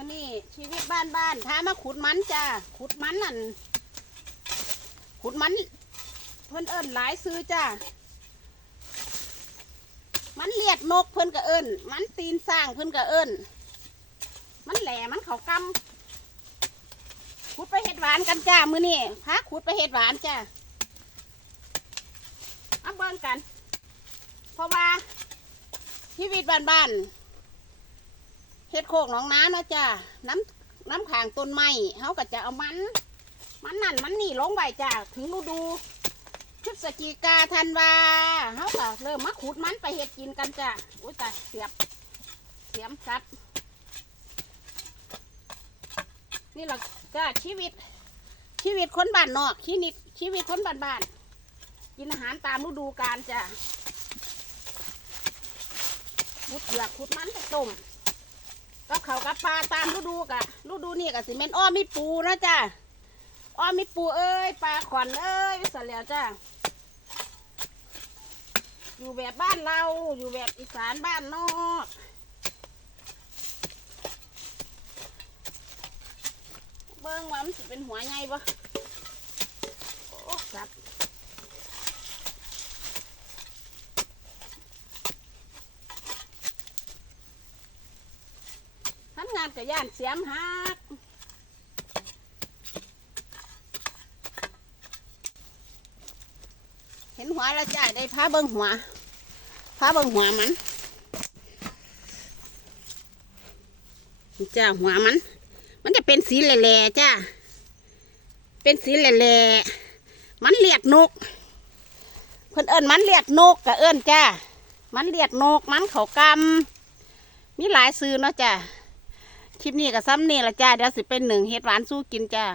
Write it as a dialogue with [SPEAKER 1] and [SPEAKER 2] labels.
[SPEAKER 1] มือนี้ชีวิตบ้านบ้านๆถ้ามาขุดมันจ้าขุดมันนั่นขุดมันเพิ่นเอิ้นหลายซื้อจ้ามันเลียดนกเพิ่นก็เอิ้นมันตีนสร้างเพิ่นก็เอิ้นมันแหล่มันเขากำขุดไปเห็ดหวานกันจ้ามือนี้พาขุดไปเห็ดหวานจ้าเอาเบิ่งกัน เพราะว่าชีวิตบ้านๆ เฮ็ดโคกหนองน้ำนะจ้าน้ำน้ำขางต้นไม้เขาก็จะเอามัน มันนั่นมันนี่ลงไปจ้าถึงฤดูพฤศจิกาธันวาเขาก็เริ่มมาขุดมันไปเฮ็ดกินกันจ้าอุ้ยตายเสียบเสียมสัตว์นี่แหละจ้าชีวิต ชีวิตคนบ้านนอกชีวิตชีวิตคนบ้านบ้านกินอาหารตามฤดูกาลจ้าขุดเหยือกขุดมันไปต้ม กับเขากับปลาตามฤดูกะฤดูนี่กะสิเมนอ้อมีปูนะจ้าอ้อมีปูเอ้ยปลาขอนเอ้ยสแล้วจ้าอยู่แบบบ้านเราอยู่แบบอีสานบ้านนอกเบิ้งว่ามันสิเป็นหัวไงบ่โอ้สับ ทำงานกับย่านเสียมหักเห็นหัวแล้วจ้าได้พาเบิ้งหัวพาเบิ้งหัวมันจ้าหัวมัน มันจะเป็นสีแหล่ๆจ้าเป็นสีแหล่ๆมันเลียดนกเพิ่นเอิ้นมันเลียดนกกะเอิ้นจ้ามันเลียดนกมันเขากำมีหลายซื้อเนาะจ้า คลิปนี้ก็ซ้ำนี่ละจ้าเดี๋ยวสิเป็นหนึ่งเฮ็ดหวานสู้กินจ้า